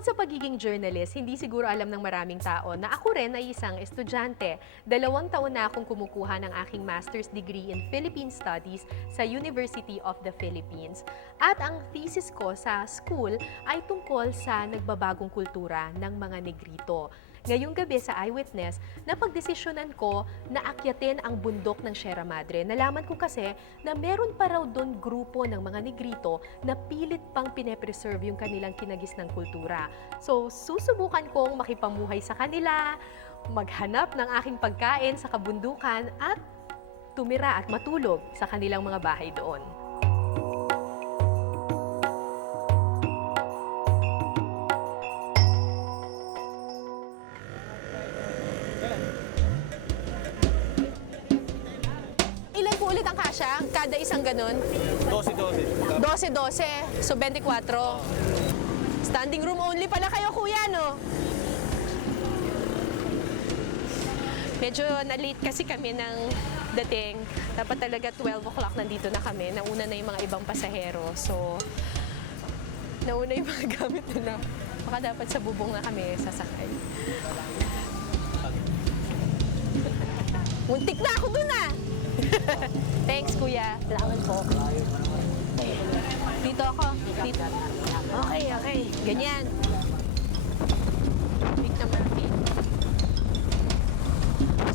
Bukod sa pagiging journalist, hindi siguro alam ng maraming tao na ako rin ay isang estudyante. 2 taon na akong kumukuha ng aking master's degree in Philippine Studies sa University of the Philippines. At ang thesis ko sa school ay tungkol sa nagbabagong kultura ng mga Negrito. Ngayong gabi sa Eyewitness, napagdesisyonan ko na akyatin ang bundok ng Sierra Madre. Nalaman ko kasi na meron pa raw doon grupo ng mga Negrito na pilit pang pinepreserve yung kanilang kinagisnang kultura. So, susubukan kong makipamuhay sa kanila, maghanap ng aking pagkain sa kabundukan at tumira at matulog sa kanilang mga bahay doon. Ilan po ulit ang kasya? Kada isang ganun? 12. 12. So, 24. Standing room only pala kayo, kuya, no? Medyo na-late kasi kami ng dating. Dapat talaga 12 o'clock nandito na kami. Nauna na yung mga ibang pasahero. So, nauna yung mga gamit nila. Baka dapat sa bubong na kami sasakay. Muntik na ako dun, ah! Thanks, kuya. Salamat po. Dito ako. Dito. Okay. Ganyan. Big naman.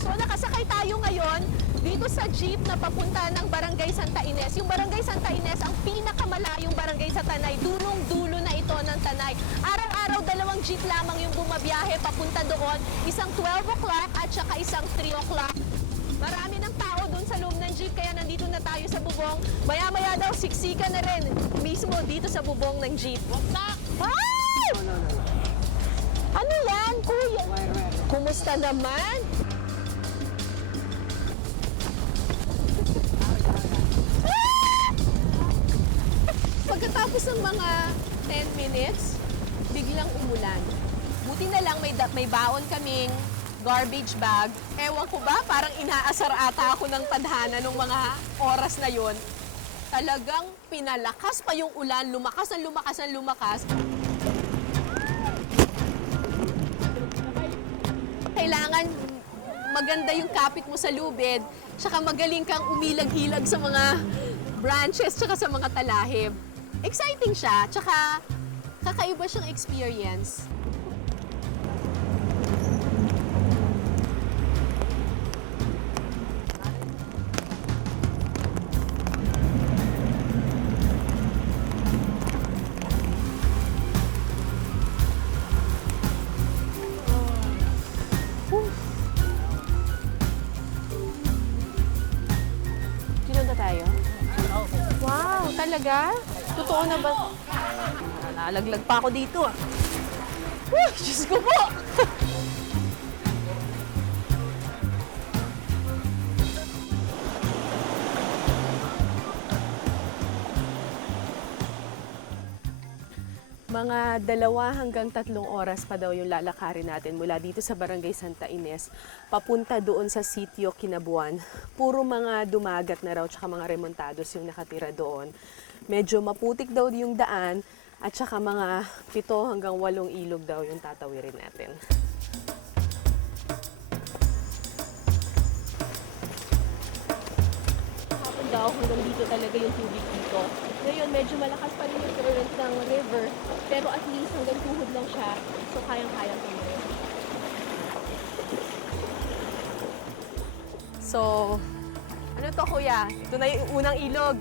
So, nakasakay tayo ngayon dito sa jeep na papunta ng Barangay Santa Ines. Yung Barangay Santa Ines, ang pinakamalayong barangay sa Tanay. Dulong-dulo na ito ng Tanay. Araw-araw, 2 jeep lamang yung bumabiyahe papunta doon. Isang 12 o'clock at saka isang 3 o'clock. Marami ng tao doon sa loob ng jeep, kaya nandito na tayo sa bubong. Maya-maya daw, siksika na rin mismo dito sa bubong ng jeep. Ay! Ano yan, kuya? Kumusta naman? Pagkatapos ng mga 10 minutes, biglang umulan. Buti na lang may baon kaming garbage bag. Ewan ko ba, parang inaasar ata ako ng tadhana nung mga oras na yon. Talagang pinalakas pa yung ulan, lumakas. Kailangan maganda yung kapit mo sa lubid, tsaka magaling kang umilag-hilag sa mga branches, tsaka sa mga talahib. Exciting siya, tsaka kakaiba siyang experience. Tayo? Wow, talaga? Totoo na ba? Nalaglag pa ako dito, ah. Diyos ko po! Mga 2 hanggang 3 oras pa daw yung lalakarin natin mula dito sa Barangay Santa Ines papunta doon sa sitio Kinabuan. Puro mga dumagat na raw tsaka mga remontados yung nakatira doon. Medyo maputik daw yung daan at tsaka mga 7 hanggang 8 ilog daw yung tatawirin natin. Hapon daw hanggang dito talaga yung tubig dito. Ngayon, medyo malakas pa rin yung current ng river, pero at least hanggang tuhod lang siya, so kayang-kayang tuloy. So, ano to, kuya? Ito na yung unang ilog.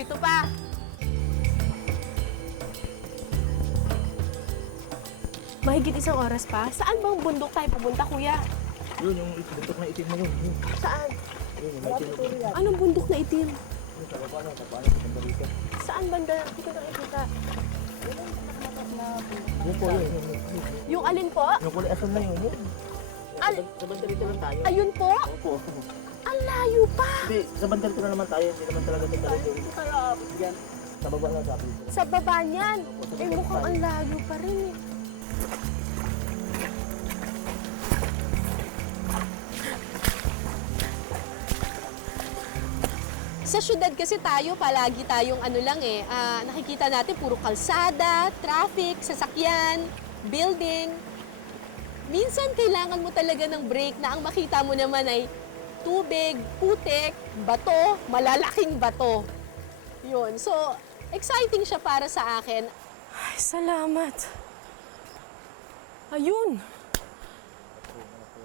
7 pa. Mahigit 1 oras pa? Saan bang bundok tayo pupunta, kuya? Yun, yung bundok na itim na yun. Saan? Yun, yung itim. Anong bundok na itim? Yung sa baba na dito. Saan banda? Hindi ko nakikita. Yun po yun. Yung alin po? Yung kulay asul na yun. Sa banda rito lang tayo. Ayun po? Opo. Ang layo pa! Hindi, sa banda rito na naman tayo. Hindi naman talaga sa banda rito. Yan, sa baba lang sabi. Sa baba niyan? Eh mukhang ang layo pa rin eh. Sa syudad kasi tayo, palagi tayong ano lang nakikita natin puro kalsada, traffic, sasakyan, building. Minsan kailangan mo talaga ng break na ang makita mo naman ay tubig, putik, bato, malalaking bato. Yun. So, exciting siya para sa akin. Ay, salamat. Ayun.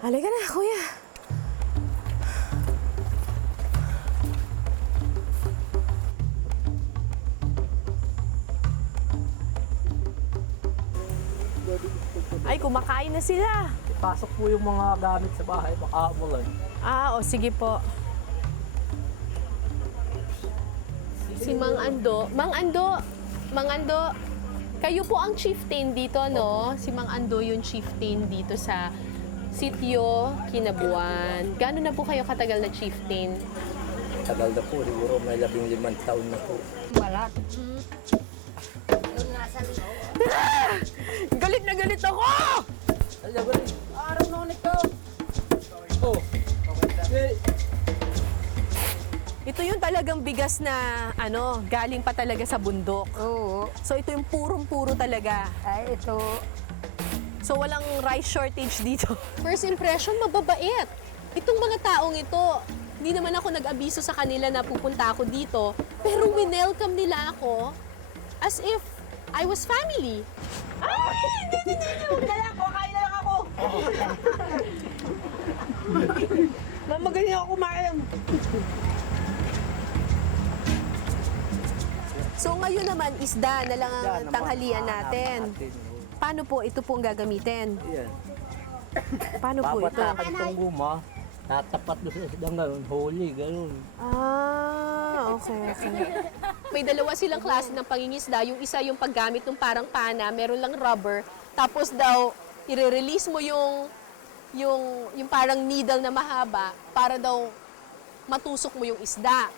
Halika na, kuya. Ay, kumakain na sila. Pasok po yung mga gamit sa bahay, baka umulan. O sige po. Si Mang Ando. Mang Ando, kayo po ang chieftain dito, no? Si Mang Ando yung chieftain dito sa Sitio Kinabuan. Gano'n na po kayo katagal na chieftain? Tagal na po, siguro may 15 taon na po. Wala. Galit na galit ako! Alam mo rin, araw noon ito. Oh, okay. Ito yung talagang bigas na galing pa talaga sa bundok. Oo. So ito yung purong-puro talaga. Ay, ito. So walang rice shortage dito. First impression, mababait. Itong mga taong ito, hindi naman ako nag-abiso sa kanila na pupunta ako dito, pero winelcome nila ako as if I was family. Ay! Hindi. Huwag na lang. Kain na lang ako. Magaling ako kumain. So ngayon naman, isda na lang ang tanghalian natin. Paano po ito pong gagamitin? Yan. Paano po ito? Babatakan itong guma, tatapat doon sa isdang gano'n, holy, gano'n. Okay. May dalawa silang klase ng pangingisda. Yung isa yung paggamit ng parang pana, meron lang rubber. Tapos daw, i-release mo yung parang needle na mahaba para daw matusok mo yung isda.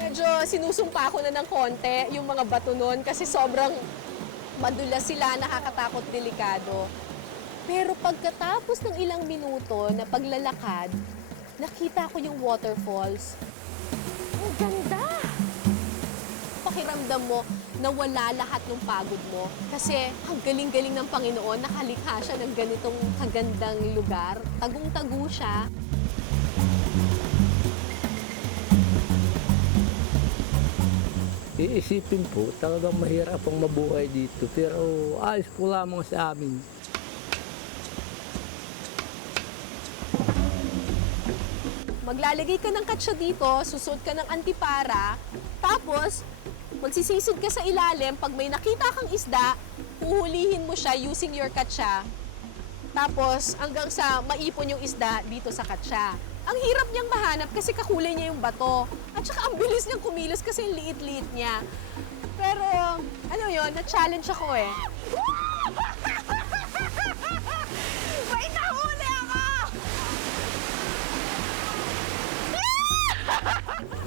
Medyo sinusumpa ko na ng konti yung mga bato nun kasi sobrang madulas sila, nakakatakot, delikado. Pero pagkatapos ng ilang minuto na paglalakad, nakita ko yung waterfalls. Ang ganda! Pakiramdam mo na wala lahat ng pagod mo. Kasi ang galing-galing ng Panginoon, nakalikha siya ng ganitong kagandang lugar. Tagong-tago siya. Iisipin po, talagang mahirap ang mabuhay dito. Pero ayos po lamang sa amin. Maglalagay ka ng katsa dito, susuot ka ng antipara, tapos magsisisid ka sa ilalim. Pag may nakita kang isda, huhulihin mo siya using your katsa. Tapos hanggang sa maipon yung isda dito sa katsa. Ang hirap niyang mahanap kasi kakulay niya yung bato. At saka ang bilis niyang kumilos kasi yung liit-liit niya. Pero na-challenge ako eh. May nahuli ako!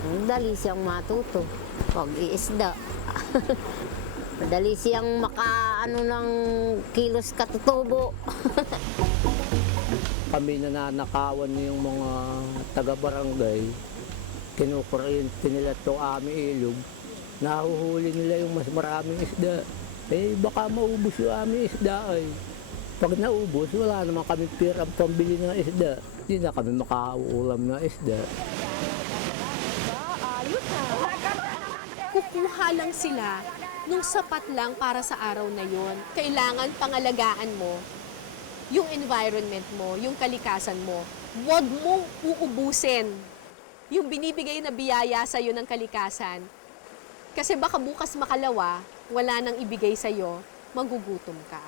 Madali siyang matuto. Pag iisda. Madali siyang makaano ng kilos katutubo. Kami nananakawan yung mga taga-barangay. Kinukuryente nila itong aming ilog. Nahuhuli nila yung mas maraming isda. Baka maubos yung aming isda ay. Pag naubos, wala naman kami pirang pambili ng isda. Hindi na kami makaulam ng isda. Kukuha lang sila nung sapat lang para sa araw na yon. Kailangan pangalagaan mo yung environment mo, yung kalikasan mo. Huwag mong uubusin yung binibigay na biyaya sa'yo ng kalikasan. Kasi baka bukas makalawa, wala nang ibigay sa'yo, magugutom ka.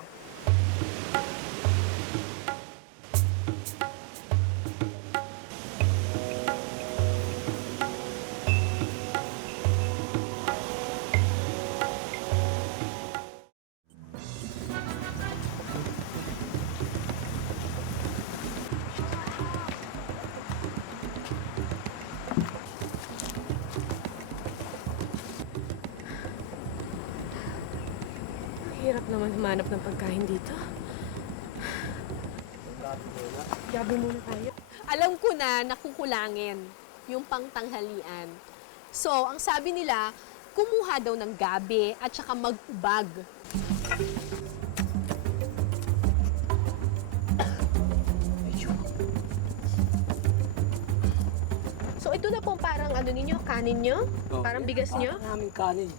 Hirap naman humanap ng pagkain dito. Gabi muna tayo. Alam ko na nakukulangin yung pangtanghalian. So, ang sabi nila, kumuha daw ng gabi at saka mag-ubag. So, ito na po parang ano ninyo, kanin nyo? Parang bigas nyo? Parang namin kanin.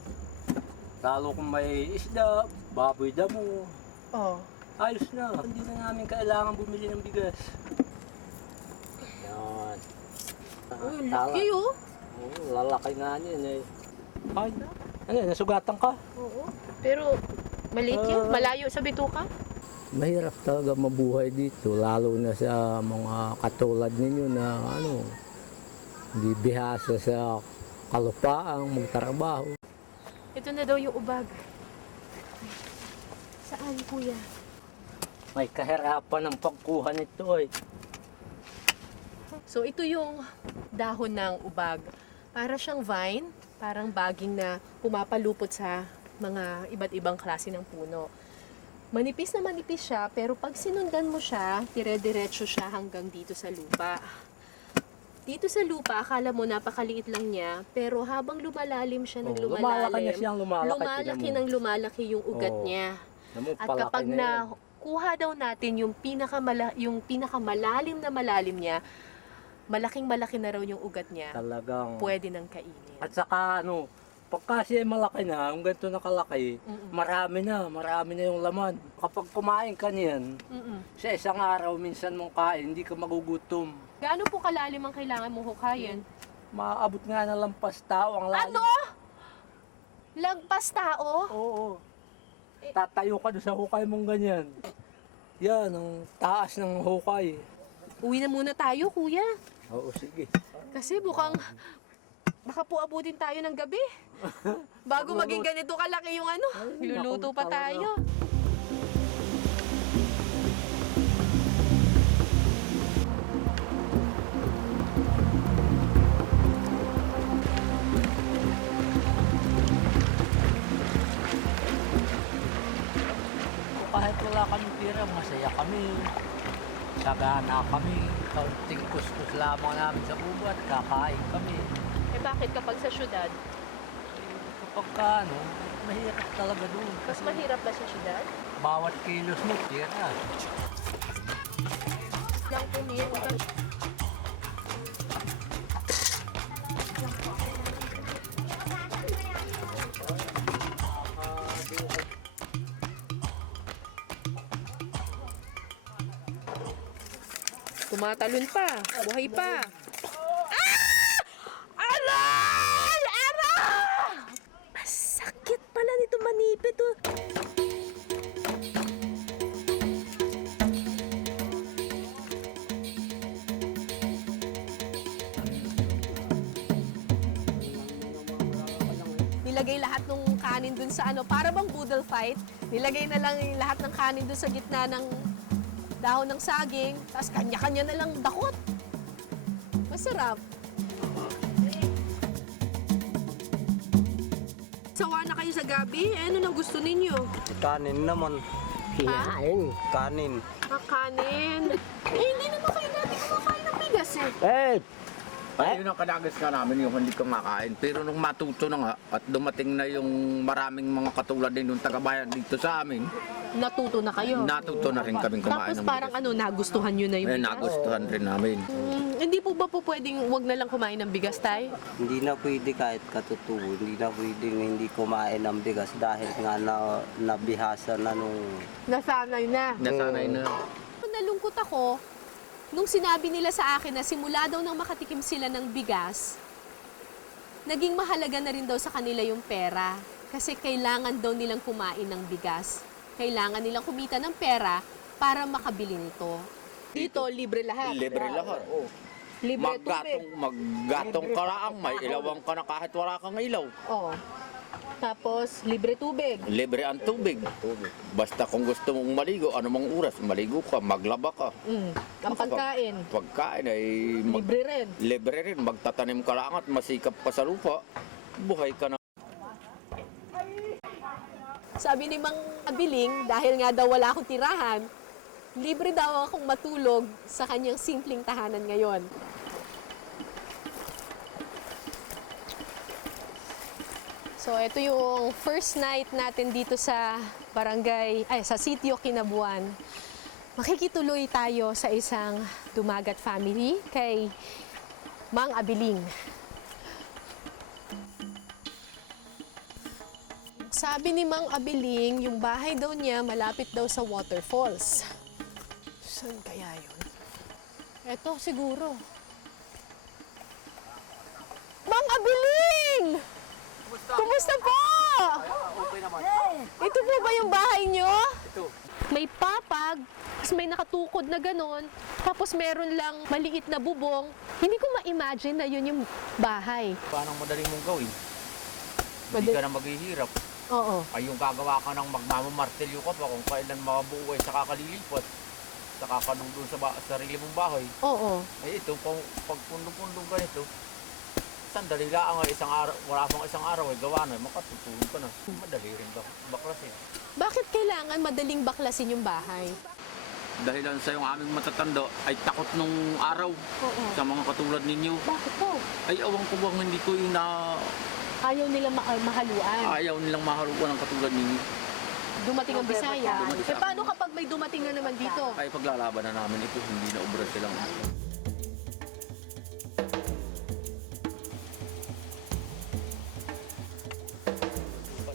Lalo kung may isda, baboy damo, Oh. ayos na. Hindi na namin kailangan bumili ng bigas. Yan. Uy, laki oh. Oo, lalaki nga niyan eh. Ay, ano, nasugatan ka? Oo. Pero, maliit yun. Malayo sa bituka. Mahirap talaga mabuhay dito, lalo na sa mga katulad ninyo na ano, hindi bihasa sa kalupaang magtrabaho. Ito na daw yung ubag. Saan, kuya? May kahirapan ng pagkuha nito eh. So, ito yung dahon ng ubag. Para siyang vine, parang baging na pumapalupot sa mga iba't ibang klase ng puno. Manipis na manipis siya, pero pag sinundan mo siya, dire-diretso siya hanggang dito sa lupa. Dito sa lupa, akala mo napakaliit lang niya, pero habang lumalalim siya ng lumalalim, lumalaki na siyang lumalaki. lumalaki ng lumalaki yung ugat Oo. niya. Namu, At palaki kapag na yan. nakuha daw natin yung pinakamalalim na malalim niya, malaking malaki na raw yung ugat niya, Talagang. pwede nang kainin. At saka ano, pagka siya malaki na, yung ganito na kalaki, marami na yung laman. Kapag kumain ka niyan, Mm-mm. sa isang araw, minsan mong kain, hindi ka magugutom. Gaano po kalalim ang kailangan mong hukayin? Maaabot nga na lampas tao ang lalim. Ano? Lagpas tao? Oo. Tatayo ka doon sa hukay mong ganyan. Yan, ang taas ng hukay. Uwi na muna tayo, kuya. Oo, sige. Kasi baka po abutin tayo ng gabi. Bago maging ganito kalaki yung ano, luluto pa naku, tayo. Kahit wala kaming pera, masaya kami. Sagana kami. Kaunting kuskus lamang namin sa bubo at kakain kami. Eh bakit kapag sa syudad, Kapag ka, ano, mahirap talaga doon. mas mahirap ba sa syudad? Bawat kilos mo, pera. Lang pumirap. Tumatalon pa, buhay pa. Ah! Aray! Aray! Masakit pala nito manipit oh. Nilagay lahat ng kanin dun sa ano, para bang boodle fight. Nilagay na lang yung lahat ng kanin dun sa gitna ng dahon ng saging, tapos kanya-kanya na lang dakot. Masarap. Sawa na kayo sa gabi? Ano nang gusto ninyo? Kanin naman. Kinain. Kanin. Kanin. Eh, hindi naman kayo dati kumakain ng bigas eh. Yun ang kadagas nga namin yung hindi kumakain. Pero nung matuto na nga at dumating na yung maraming mga katulad din yung tagabayan dito sa amin, Natuto na kayo. natuto na rin kaming kumain Tapos ng parang ano, nagustuhan nyo na yung Eh, bigas? nagustuhan rin namin. Hindi po ba po pwedeng wag na lang kumain ng bigas, tay? Hindi na pwede kahit katutubo. Hindi na pwedeng hindi kumain ng bigas dahil nga nabihasa na nung Nasanay na. Nasanay na. Nalungkot ako nung sinabi nila sa akin na simula daw nang makatikim sila ng bigas, naging mahalaga na rin daw sa kanila yung pera. Kasi kailangan daw nilang kumain ng bigas. Kailangan nilang kumita ng pera para makabili nito. Dito, libre lahat. Libre lahat. Libre tubig. Maggatong karaang, may ilawang ka na kahit wala kang ilaw. Oo. Tapos, libre tubig. Libre ang tubig. Basta kung gusto mong maligo, anumang oras, maligo ka, maglaba ka. Ang pagkain. Pagkain ay Libre rin. libre rin. Magtatanim ka lang at masikap pa sa lupa, buhay ka na. Sabi ni Mang Abiling, dahil nga daw wala akong tirahan, libre daw akong matulog sa kanyang simpleng tahanan ngayon. So, ito yung first night natin dito sa sa Sitio Kinabuan. Makikituloy tayo sa isang dumagat family kay Mang Abiling. Sabi ni Mang Abiling, yung bahay daw niya malapit daw sa waterfalls. Saan kaya yun? Eto siguro. Mang Abiling! Kumusta po? Okay naman. Ito po ba yung bahay nyo? Ito. May papag, tapos may nakatukod na ganon, tapos meron lang maliit na bubong. Hindi ko ma-imagine na yun yung bahay. Paano madali mong gawin? Hindi Madali- ka na maghihirap. Oo. Ay yung gagawa ka ng magmamamartelyo ka pa kung kailan mabuo ay saka kalilipat. Saka ka doon sa sarili mong bahay. Oo. Ay ito, pag pundong-pundong ganito, sandali lang ay isang araw, wala pang isang araw ay gawa na, makatutulog ka na. Madali rin baklasin. Bakit kailangan madaling baklasin yung bahay? Dahil lang sa yung aming matatanda ay takot nung araw Oo. sa mga katulad ninyo. Bakit po? Ay awang ko bang hindi ko yung Ayaw nila mahaluan. ayaw nilang mahaluan ng katulad ninyo. Dumating ang Bisaya. Dumating Eh sa- paano kapag may dumating na naman dito? Ay paglalaban na namin ito, hindi na obra silang.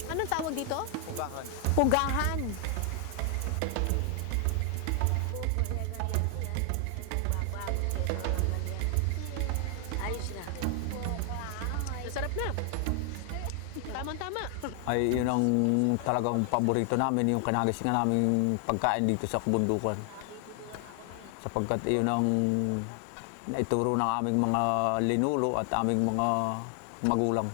Anong tawag dito? Pugahan. Pugahan. Ayos na. Masarap na. Tama-tama. Ay, yun ang talagang paborito namin, yung kinagising naming pagkain dito sa kabundukan. Sapagkat yun ang naituro ng aming mga linulo at aming mga magulang.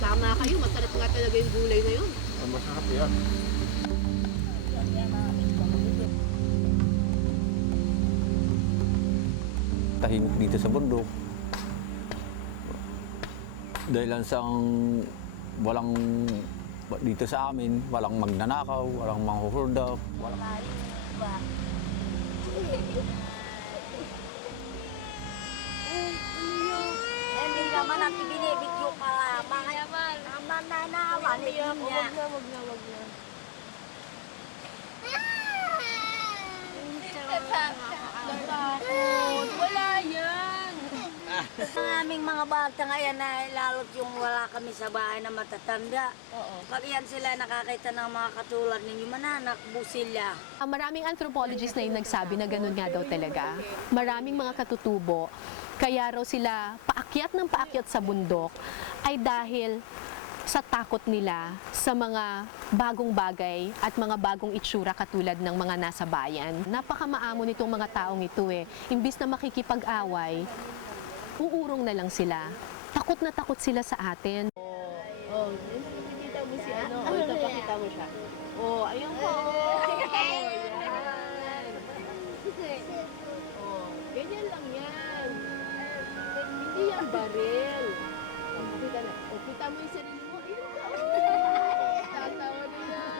Tama kayo, masarap nga talaga yung gulay na yun. Masarap yan. Tahimik dito sa bundok. Dahil lang sa walang dito sa amin, walang magnanakaw, walang manghuhurdap, walang Hindi naman natin binibigyo ka lamang. Naman na naman. Wag na. Wala yan. Ang aming mga bata ngayon na lalot yung wala kami sa bahay na matatanda. Pag yan sila nakakita ng mga katulad ninyo, mananakbo sila. Maraming anthropologists na yung nagsabi na ganun nga daw talaga. Maraming mga katutubo, kaya raw sila paakyat sa bundok ay dahil sa takot nila sa mga bagong bagay at mga bagong itsura katulad ng mga nasa bayan. Napakamaamo nitong mga taong ito eh. Imbis na makikipag-away, uurong na lang sila. Takot na takot sila sa atin. Oh, nakikita mo si ano, ito pakita mo siya. Oh, ayun po. Oh, ganyan lang yan. Hindi yan baril. Kita na. O, kita mo yung sarili mo. Ayun ka. Oh, tatawa na yan.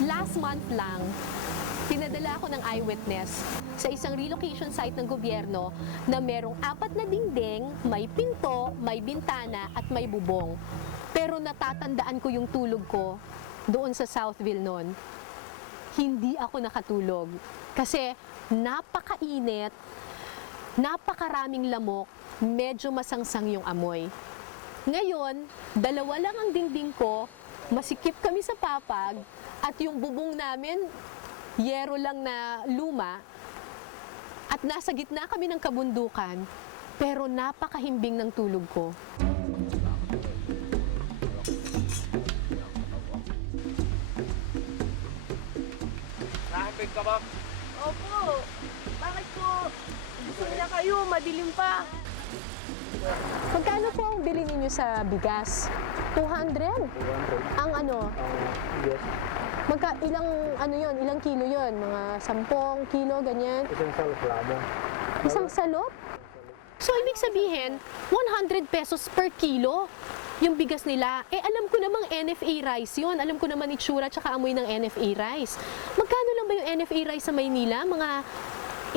Last month lang, pinadala ako ng eyewitness sa isang relocation site ng gobyerno na merong 4 na dingding, may pinto, may bintana at may bubong. Pero natatandaan ko yung tulog ko doon sa Southville noon. Hindi ako nakatulog kasi napakainit, napakaraming lamok, medyo masangsang yung amoy. Ngayon, 2 lang ang dingding ko, masikip kami sa papag, at yung bubong namin, yero lang na luma, at nasa gitna kami ng kabundukan, pero napakahimbing ng tulog ko. Nakipig ka ba? Opo, bakit po? Gusto nila kayo, madilim pa. Magkano po ang bili ninyo sa bigas? 200? 200. Ang ano? Yes. Ilang ano yon? Ilang kilo yon? Mga 10 kilo, ganyan? Isang salok lamang. Isang salop? So, ibig sabihin, 100 pesos per kilo yung bigas nila. Eh, alam ko namang NFA rice yun. Alam ko naman itsura tsaka amoy ng NFA rice. Magkano lang ba yung NFA rice sa Maynila? Mga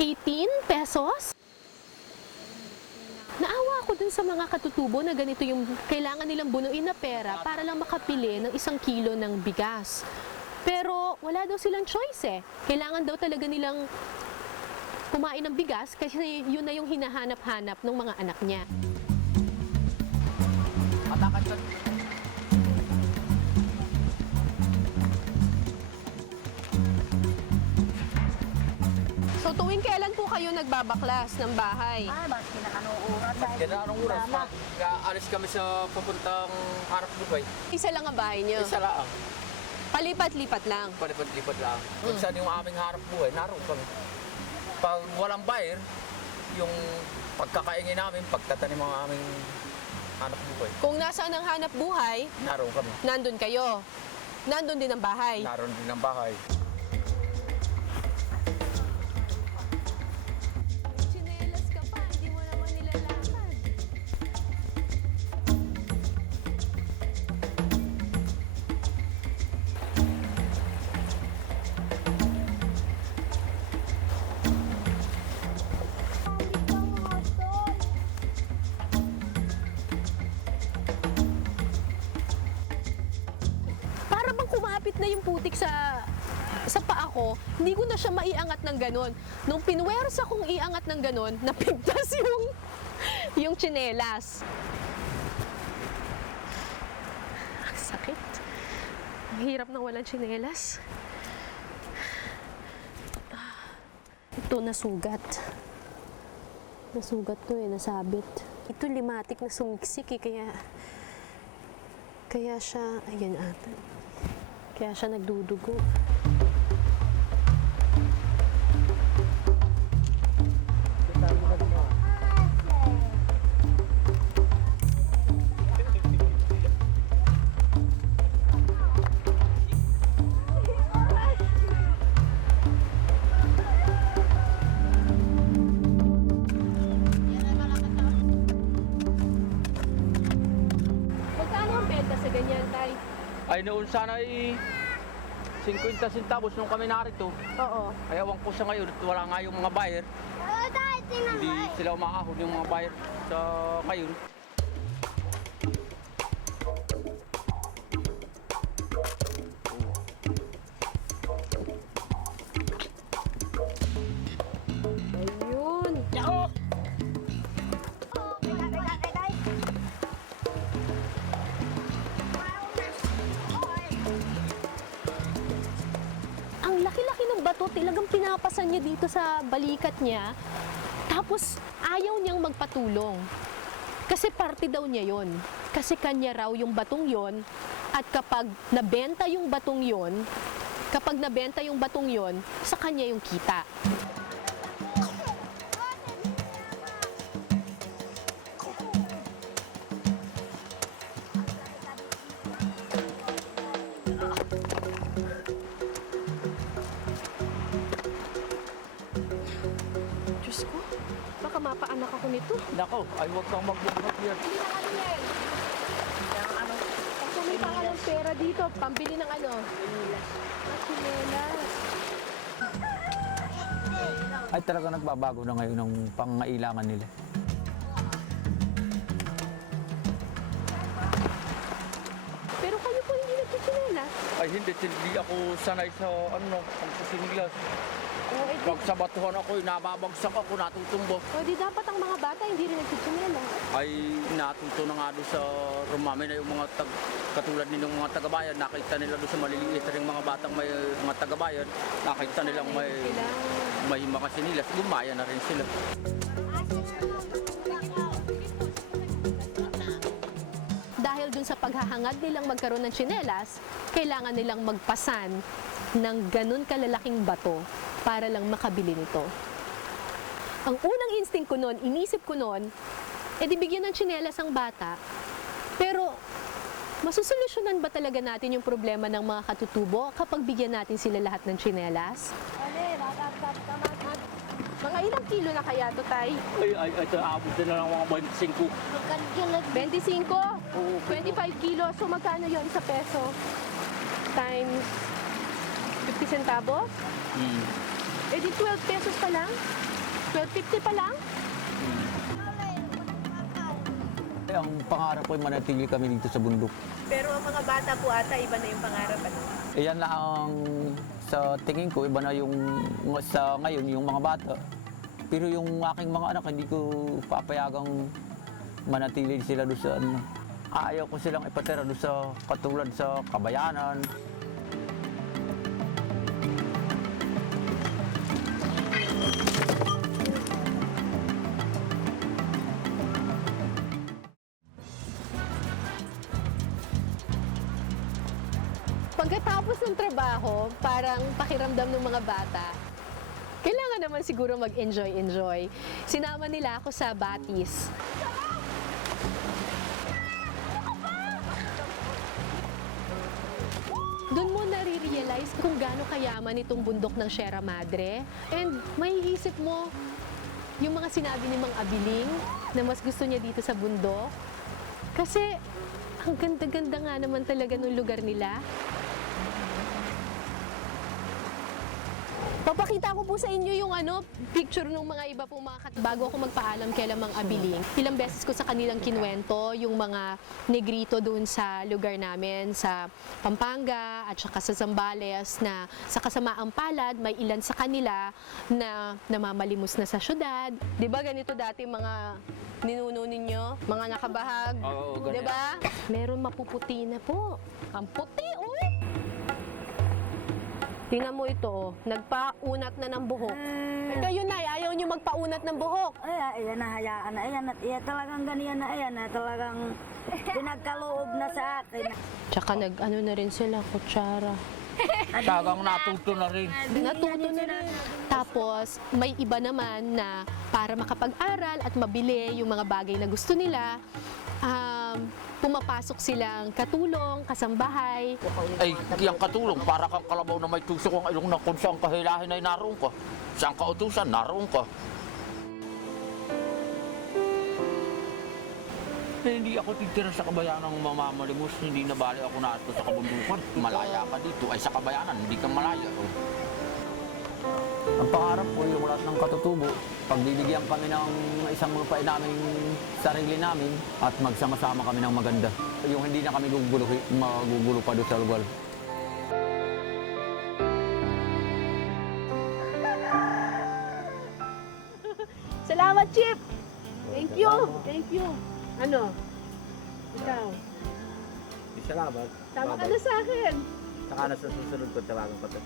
18 pesos? Naawa ako dun sa mga katutubo na ganito yung kailangan nilang bunuin na pera para lang makapili ng 1 kilo ng bigas. Pero wala daw silang choice eh. Kailangan daw talaga nilang kumain ng bigas kasi yun na yung hinahanap-hanap ng mga anak niya. Atakan sa... So tuwing kailan po kayo nagbabaklas ng bahay? Ah, mas kinakanuuran dahil Kaya anong oras pa? Alis kami sa papuntang Harap Bukay. Isa lang ang bahay niyo? Isa lang. Palipat-lipat lang? Palipat-lipat lang. Kung saan yung aming harap buhay, naroon kami. Pag walang buyer, yung pagkakaingin namin, pagtatanim ang aming hanap buhay, Kung nasaan ang hanap buhay, naroon kami. nandun kayo. Nandun din ang bahay. Naroon din ang bahay. Chinelas ka pa, hindi mo naman nilalaman. Para bang kumapit na yung putik sa paa ko, hindi ko na siya maiangat ng ganon. Nung pinwersa kong iangat ng ganon, napigtas yung tsinelas. Ang sakit. Ang hirap na walang tsinelas. Ito, nasugat. Nasugat to eh, nasabit. Ito limatik na sumiksik eh, kaya siya, ayan ata. Kaya siya nagdudugo. Magkano ang benta sa ganyan, Tay? Ay noon sana ay 50 centavos nung kami narito. Oo. Ay ewan ko sa ngayon, wala nga yung mga buyer. Hindi sila umaahon yung mga buyer sa ngayon. Ayun. Ang laki-laki ng bato, talagang pinapasan niya dito sa balikat niya. Tapos ayaw niyang magpatulong. Kasi parte daw niya yon. Kasi kanya raw yung batong yon. At kapag nabenta yung batong yon, sa kanya yung kita. Diyos ko, baka mapaanak ako nito. Nako, ay huwag kang magbubuhat yan. Pambili ng ano yan? Pag kumita ka ng pera dito, pambili ng ano? Chinelas. Ay talaga nagbabago na ngayon ang pangailangan nila. Pero kayo po hindi nagchichinelas. Ay hindi ako sanay sa ang kusinilas. Oo, eh, Pag sa batuhan ako, nababagsak ako, natutumbo. o di dapat ang mga bata hindi rin nagchichinelas. Ay natuto na nga doon sa rumami na yung mga katulad nilang mga tagabayan, nakita nila doon sa maliliit ring mga batang may mga tagabayan, nakita nilang may mga sinilas, gumaya na rin sila. Dahil dun sa paghahangad nilang magkaroon ng tsinelas, kailangan nilang magpasan ng ganun kalalaking bato para lang makabili nito. Ang unang instinct ko noon, inisip ko noon, eh di bigyan ng tsinelas ang bata. Pero, masusolusyonan ba talaga natin yung problema ng mga katutubo kapag bigyan natin sila lahat ng tsinelas? Mga ilang kilo na kaya to, Tay? Ay, ito, abot na lang mga 25. 25? Oo, 25 kilos. So, magkano yon sa peso? Times 50 centavos? Eh di 12 pesos pa lang? 12.50 pa lang? Ang pangarap ko ay manatili kami dito sa bundok. Pero ang mga bata po ata, iba na yung pangarap, ano? Iyan na ang sa tingin ko, iba na yung sa ngayon, yung mga bata. Pero yung aking mga anak, hindi ko papayagang manatili sila doon sa ano. Ayaw ko silang ipatira doon sa katulad sa kabayanan. Pagkatapos ng trabaho, parang pakiramdam ng mga bata, kailangan naman siguro mag-enjoy. Sinama nila ako sa Batis. Doon mo nare-realize kung gaano kayaman itong bundok ng Sierra Madre. And may isip mo yung mga sinabi ni Mang Abiling na mas gusto niya dito sa bundok. Kasi ang ganda-ganda nga naman talaga ng lugar nila. Papakita ko po sa inyo yung picture ng mga iba pong mga bago ako magpaalam kay Mang Abiling. Ilang beses ko sa kanilang kinuwento yung mga negrito doon sa lugar namin sa Pampanga at saka sa Zambales na sa kasamaang palad may ilan sa kanila na namamalimos na sa syudad. 'Di ba ganito dati mga ninuno ninyo, mga nakabahag? Oo, ganyan. 'Di ba? Meron mapuputi na po. Ang puti, oh! Tingnan mo ito, oh. Nagpaunat na ng buhok. Kayo, Nay, ayaw nyo magpaunat ng buhok. Ay, ayan na, hayaan na. Ayan, at iya, talagang ganyan na. Ayan na, talagang pinagkaloob na sa akin. Tsaka nag-ano na rin sila, kutsara. Tagang natuto na rin. Natuto na rin. Tapos, may iba naman na para makapag-aral at mabili yung mga bagay na gusto nila, pumapasok silang katulong, kasambahay. Ay, yung katulong, para kang kalabaw na may tusok ang ilong na kung saan kahilahin ay naroon ka. Saan kautusan, naroon ka. Hindi ako titira sa kabayanan ng mamamalimos, hindi nabali ako na sa kabundukan. Malaya ka dito, ay sa kabayanan, hindi ka malaya. Ang pangarap ko yung lahat ng katutubo, pagbibigyan kami ng isang mga pain naming sarili namin at magsama-sama kami ng maganda. Yung hindi na kami magugulo pa doon sa lugar. Salamat, Chip! Thank you! Thank you! Ano? Ikaw? Salamat. Tama ka na sa akin! Saka na sa susunod ko, tawagan ko to.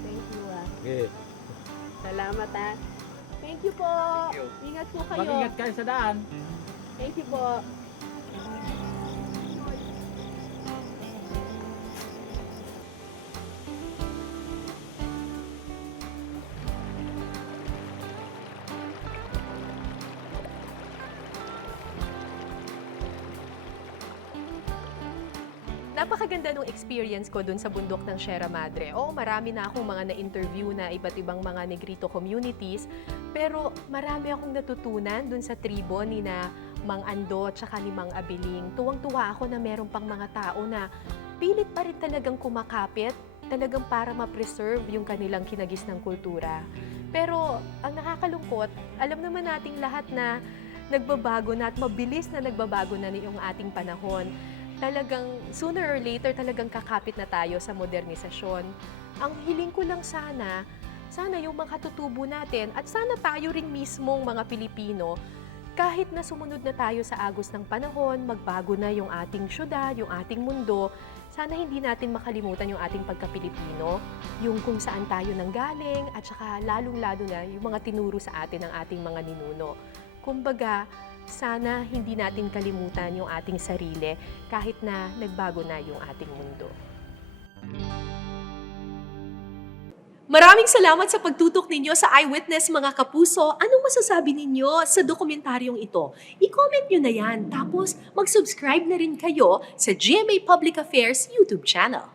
Thank you, ah. Okay. Salamat, ah. Thank you po! Ingat po kayo! Mag-ingat kayo sa daan. Thank you po! Napakaganda nung experience ko dun sa bundok ng Sierra Madre. Oo, marami na akong mga na-interview na iba't ibang mga Negrito communities, pero marami akong natutunan dun sa tribo ni na Mang Ando at saka ni Mang Abiling. Tuwang-tuwa ako na meron pang mga tao na pilit pa rin talagang kumakapit, talagang para ma-preserve yung kanilang kinagis ng kultura. Pero ang nakakalungkot, alam naman nating lahat na nagbabago na at mabilis na nagbabago na yung ating panahon. Talagang sooner or later talagang kakapit na tayo sa modernisasyon. Ang hiling ko lang sana yung mga katutubo natin at sana tayo ring mismong mga Pilipino, kahit na sumunod na tayo sa agos ng panahon, magbago na yung ating syudad, yung ating mundo, sana hindi natin makalimutan yung ating pagka-Pilipino, yung kung saan tayo nanggaling at saka lalong-lalo na yung mga tinuro sa atin ng ating mga ninuno. Kumbaga, sana hindi natin kalimutan yung ating sarili kahit na nagbago na yung ating mundo. Maraming salamat sa pagtutok ninyo sa Eyewitness mga kapuso. Anong masasabi ninyo sa dokumentaryong ito? I-comment nyo na yan. Tapos mag-subscribe na rin kayo sa GMA Public Affairs YouTube channel.